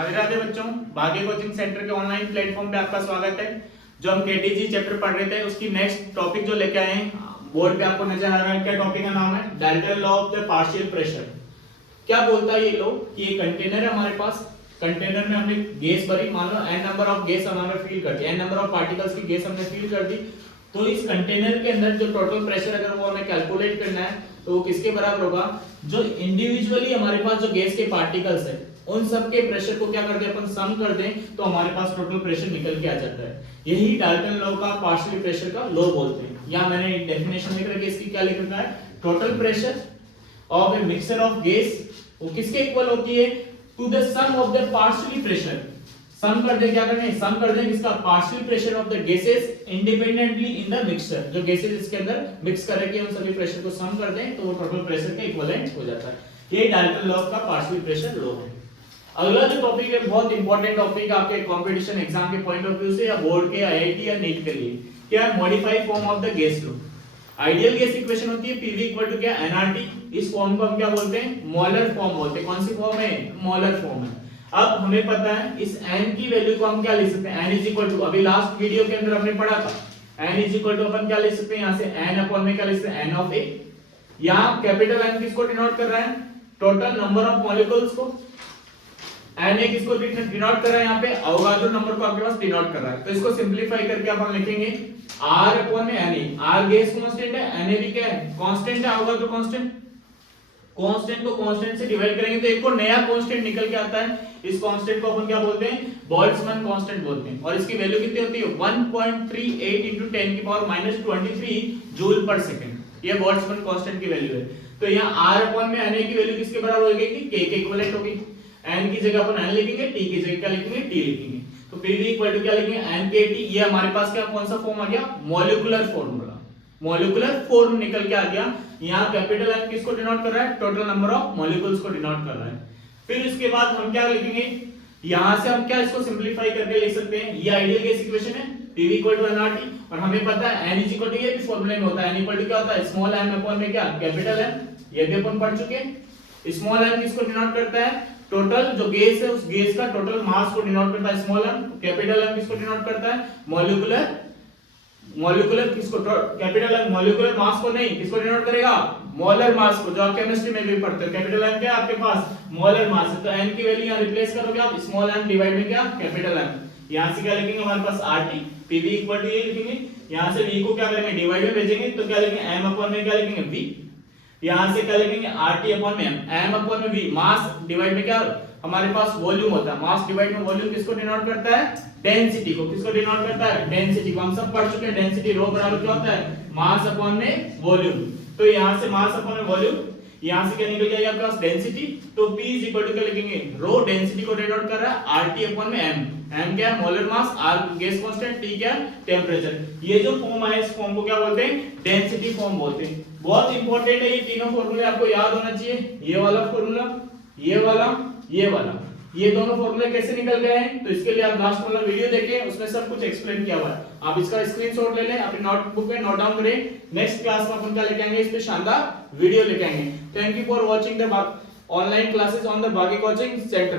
राधे राधे बच्चों, भाग्य coaching centre के ऑनलाइन प्लेटफॉर्म पे आपका स्वागत है। जो हम केटीजी चैप्टर पढ़ रहे थे उसकी नेक्स्ट टॉपिक जो लेके आए हैं, बोर्ड पे आपको नजर आ रहा है, क्या टॉपिक का नाम है? Dalton law of the partial pressure. क्या बोलता है ये लॉ कि ये कंटेनर है हमारे पास, कंटेनर में हमने गैस भरी, मान लो n नंबर ऑफ गैस हमने फिल कर दी, n नंबर ऑफ पार्टिकल्स की गैस हमने फिल कर दी, तो इस कंटेनर के अंदर जो टोटल प्रेशर अगर वो हमें कैलकुलेट करना है तो वो किसके बराबर होगा? जो इंडिविजुअली हमारे पास जो गैस के पार्टिकल्स है उन सब के प्रेशर को क्या करते हैं अपन, सम कर दें तो हमारे पास टोटल प्रेशर निकल के आ जाता है। यही डाल्टन लॉ का पार्शियल प्रेशर का लॉ बोलते हैं। या मैंने एक डेफिनेशन लिख रखी है इसकी, क्या लिख रखा है? Total pressure of a mixture of gas वो किसके इक्वल होती है? To the sum of the partial pressure. Sum कर दे, क्या करने? सम कर दे किसका? Partial pressure of the gases independently in the mixture. जो गैसेस इसके अंदर मिक्स कर रखी है उन सभी प्रेशर को सम कर दें तो वो टोटल प्रेशर के इक्विवेलेंट हो जाता है। ये डाल्टन लॉ का पार्शियल प्रेशर लॉ है। अगला जो टॉपिक है बहुत इंपॉर्टेंट टॉपिक आपके कंपटीशन एग्जाम के पॉइंट ऑफ व्यू से या बोर्ड के आईआईटी या नीट के लिए, क्या है? Modified form of the gas law. Ideal gas equation होती है पीवी इक्वल टू क्या? एनआरटी। इस फॉर्म को हम क्या बोलते हैं? मोलर फॉर्म बोलते हैं। कौन सी फॉर्म है? मोलर फॉर्म है। अब हमें पता है इस n की वैल्यू को हम क्या लिख सकते हैं? n इज इक्वल टू, अभी लास्ट वीडियो के अंदर हमने पढ़ा था, n इज इक्वल टू अपन क्या लिख सकते हैं? यहां से n अपॉन में क्या लिख सकते हैं? n of a। यहां कैपिटल N किसको डिनोट कर रहा है? टोटल नंबर ऑफ मॉलिक्यूल्स को। Na किसको डिनोट कर रहा है? यहाँ पे अवोगाड्रो नंबर को आपके पास डिनोट कर रहा है। तो इसको सिंपलीफाई करके अपन लिखेंगे R अपॉन में Na। R गैस कांस्टेंट है, Na भी क्या है? कांस्टेंट है, अवोगाड्रो कांस्टेंट। कांस्टेंट को कांस्टेंट से डिवाइड करेंगे तो एक को नया कांस्टेंट निकल के आता है। इस कांस्टेंट को अपन क्या बोलते हैं? बोल्ट्जमैन कांस्टेंट बोलते हैं। और इसकी वैल्यू कितनी होती है? 1.38 into 10 की पावर -23 जूल पर सेकंड। ये बोल्ट्जमैन कांस्टेंट की वैल्यू है। तो यहाँ R अपॉन में Na की वैल्यू किसके बराबर होगी? कि K के इक्विवेलेंट होगी। n की जगह अपन n लिखेंगे, t की जगह क्या लिखेंगे? t लिखेंगे। तो pv इक्वल टू क्या लिखेंगे? nkt। ये हमारे पास क्या कौन सा फॉर्म आ गया? Molecular formula. मॉलिक्यूलर फॉर्म निकल के आ गया। यहाँ कैपिटल N किसको डिनोट कर रहा है? टोटल नंबर ऑफ मॉलिक्यूल्स को डिनोट कर रहा है। फिर इसके बाद हम क्या लिखेंगे? यहां से हम क्या इसको सिंपलीफाई करके लिख सकते हैं? ये आइडियल गैस इक्वेशन है, pv इक्वल टू nRT। और हमें पता है n इज इक्वल टू, ये भी फॉर्मूले में होता है, n इक्वल टू क्या होता है? स्मॉल m अपॉन में क्या? Capital M। ये भी अपन पढ़ चुके हैं। स्मॉल m किसको डिनोट करता है? टोटल जो गैस है उस गैस का टोटल मास को डिनोट करता है स्मॉल m। कैपिटल M किसको डिनोट करता है? मॉलिक्यूलर किसको? कैपिटल M मॉलिक्यूलर मास को नहीं, किसको डिनोट करेगा? मोलर मास को, जो आप केमिस्ट्री में भी पढ़ते हो। कैपिटल M क्या है आपके पास? मोलर मास है। तो n की वैल्यू यहां रिप्लेस करोगे आप स्मॉल m डिवाइड में क्या? Capital M। यहां से क्या लिखेंगे हमारे पास? RT। pv इक्वल टू ये लिखेंगे, यहां से v को क्या करेंगे? डिवाइड में भेजेंगे तो क्या लिखेंगे? m अपॉन में क्या लिखेंगे? v। यहां से क्या लिखेंगे? RT अपॉन में m अपॉन में v। मास डिवाइड में क्या हमारे पास? वॉल्यूम होता है। मास डिवाइड में वॉल्यूम किसको डिनोट करता है? डेंसिटी को। किसको डिनोट करता है? डेंसिटी को। हम सब पढ़ चुके हैं डेंसिटी रो बराबर क्या होता है? मास अपॉन में वॉल्यूम। तो यहां से मास अपॉन में वॉल्यूम, यहां से क्या निकल जाएगा आपके पास? डेंसिटी। तो P इज इक्वल टू क्या लिखेंगे? रो डेंसिटी को डिनोट कर रहा है RT अपॉन में m। m क्या है? Molar mass, R gas constant, T क्या है? टेंपरेचर। ये जो फॉर्म आया इस फॉर्म को क्या बोलते हैं? डेंसिटी फॉर्म बोलते हैं। बहुत इंपॉर्टेंट है, ये तीनों फॉर्मूले आपको याद होना चाहिए। ये वाला फॉर्मूला, ये वाला, ये वाला, ये दोनों फॉर्मूले कैसे निकल गए हैं तो इसके लिए आप लास्ट वाला वीडियो देखें, उसमें सब कुछ एक्सप्लेन किया हुआ है। आप इसका स्क्रीनशॉट ले लें, अपनी नोटबुक में नोट डाउन करें। नेक्स्ट क्लास में अपन क्या लेके आएंगे? इस पे शानदार वीडियो लेके आएंगे। Thank you for watching the online classes on the भाग्य कोचिंग सेंटर।